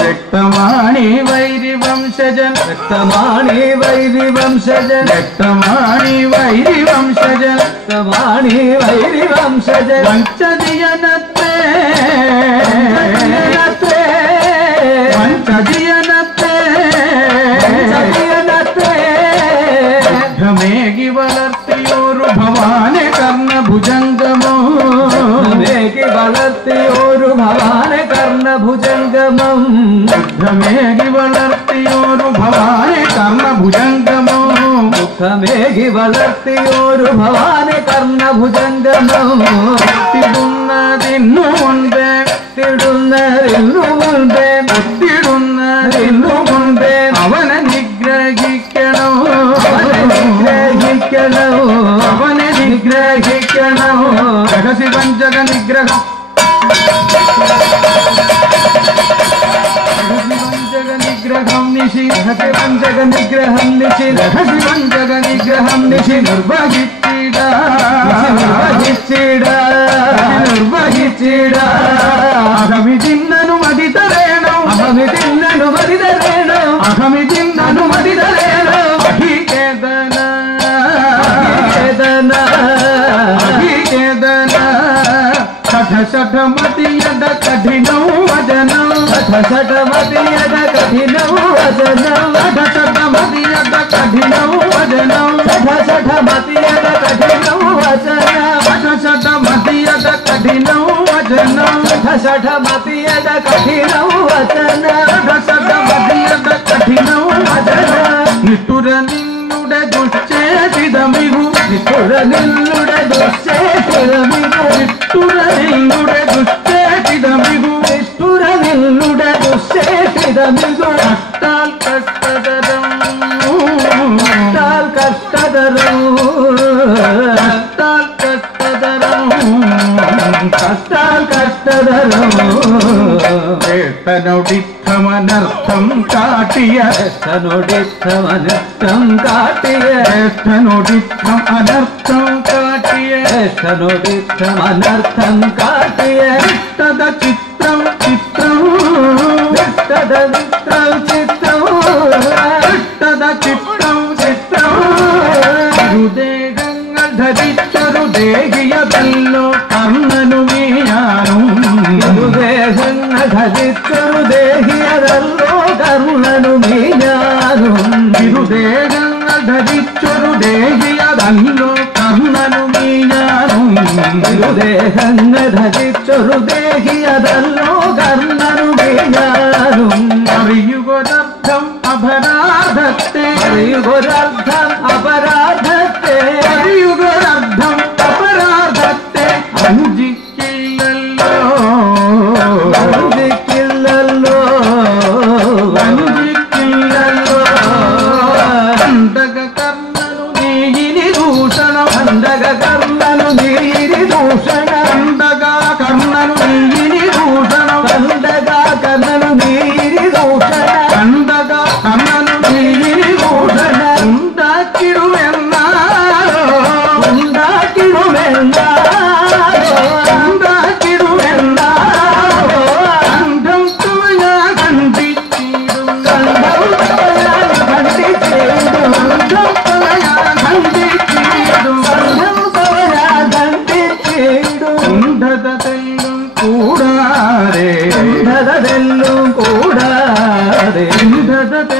രക്തമാണി വൈരിവംശജൻ രക്തമാണി വൈരിവംശജൻ രക്തമാണി വൈരിവംശജൻ രക്തമാണി വൈരിവംശജൻ വഞ്ചതിയനത്തെ വഞ്ചതിയനത്തെ ഘമേകി വളർത്തിയോരു ഭവാനെ കർണഭുജംഗമോ ഘമേകി വളർത്തിയോരു ഭവാനെ കർണഭുജംഗമം ഘമേകി വളർത്തിയോരു ഭവാനെ കർണഭുജംഗമോ മുഖമേകി വളർത്തിയോരു ഭവാനെ കർണഭുജംഗമം തിടുന്നതിന്നു മുൻപേ തിടുന്നതിന്നു മുൻപേ ഒത്തിടുന്നതിന്നു മുൻപേ അവനെ നിഗ്രഹിക്കണോ അവനെ നിഗ്രഹിക്കണോ രഹസ്യ പഞ്ചക നിഗ്രഹം നിഗ്രഹം നിശി രഹസ്യ പഞ്ചക നിഗ്രഹം നിശി രഹസ്യ പഞ്ചക നിഗ്രഹം നിശി നിർവഹിച്ചിട അഹമിതിന്നനുമതി തരേണം അഹമിതിന്നനുമതി തരേണം അഹമിതിന്നനുമതി തരേണം അഹികേതന षठमतियद कठिनौ वचनं षठमतियद कठिनौ वचनं षठमतियद कठिनौ वचनं षठमतियद कठिनौ वचनं षठमतियद कठिनौ वचनं षठमतियद कठिनौ वचनं षठमतियद कठिनौ वचनं निष्ठुरनिन्नुडे दुश्चेतिदमिगु निष्ठुरनिन्नुडे दुश्चेतिदमिगु നിഷ്ഠുരനിന്നുടെ ദുശ്ചേഷിതമികു നിഷ്ഠുരനിന്നുടെ ദുശ്ചേഷിതമികു കഷ്ടാൽ കഷ്ടതരം കഷ്ടാൽ കഷ്ടതരം കഷ്ടാൽ കഷ്ടതരം കഷ്ടാൽ കഷ്ടതരം ജ്യേഷ്ഠനൊടിത്തമനർത്ഥം കാട്ടിയ ജ്യേഷ്ഠനൊടിത്തമനർത്ഥം കാട്ടിയ ജ്യേഷ്ഠനൊടിത്തം അനർത്ഥം കാട്ടിയ ജ്യേഷ്ഠനൊടിത്തം അനർത്ഥം കാട്ടിയ ഇഷ്ടത ചിത്രം ചിത്രം ഇഷ്ടത ചിത്രം ചിത്രം ഇഷ്ടത ചിത്രം ചിത്രം ഇരുദേഹങ്ങൾ ധരിച്ചൊരു ദേഹിയതല്ലോ കർണനുമീയാനും ഇരുദേഹങ്ങൾ ധരിച്ചൊരു ദേഹിയതല്ലോ കർണനുമീയാനും ഇരുദേഹങ്ങൾ ധരിച്ചൊരു ദേഹിയതല്ലോ കർണനുമീയാനും ഇരുദേഹങ്ങൾ ധരിച്ചൊരു ദേഹിയതല്ലോ കർണനുമീയാനും അറിയുകൊരർത്ഥം അപരാധത്തെ അറിയുകൊരർത്ഥം അപരാധത്തെ അറിയുകൊരർത്ഥം അപരാധത്തെ വഞ്ചിക്കില്ലല്ലോ വഞ്ചിക്കില്ലല്ലോ വഞ്ചിക്കില്ലല്ലോ അന്തക കർണനു നീയിനി ദൂഷണം അന്തക കർണനു നീയിനി ദൂഷണം അന്തക കർണനു നീയിനി ദൂഷണം അന്തക കർണനു നീയിനി ദൂഷണം അന്തക കർണനു നീയിനി ദൂഷണം ഉണ്ടാക്കിടുമെന്നാലോ ഉണ്ടാക്കിടുമെന്നാലോ ഉണ്ടാക്കിടുമെന്നാലോ കണ്ഠം തുഴയാ കണ്ടിച്ചിടും കണ്ഠം തുഴയാ കണ്ടിച്ചിടും കണ്ഠം തുഴയാ കണ്ടിച്ചിടും കണ്ഠം തുഴയാ കണ്ടിച്ചിടും ഉണ്ഠതതെല്ലും കൂടാതെ ഉണ്ഠതതെല്ലും കൂടാതെ ഉണ്ഠതതെ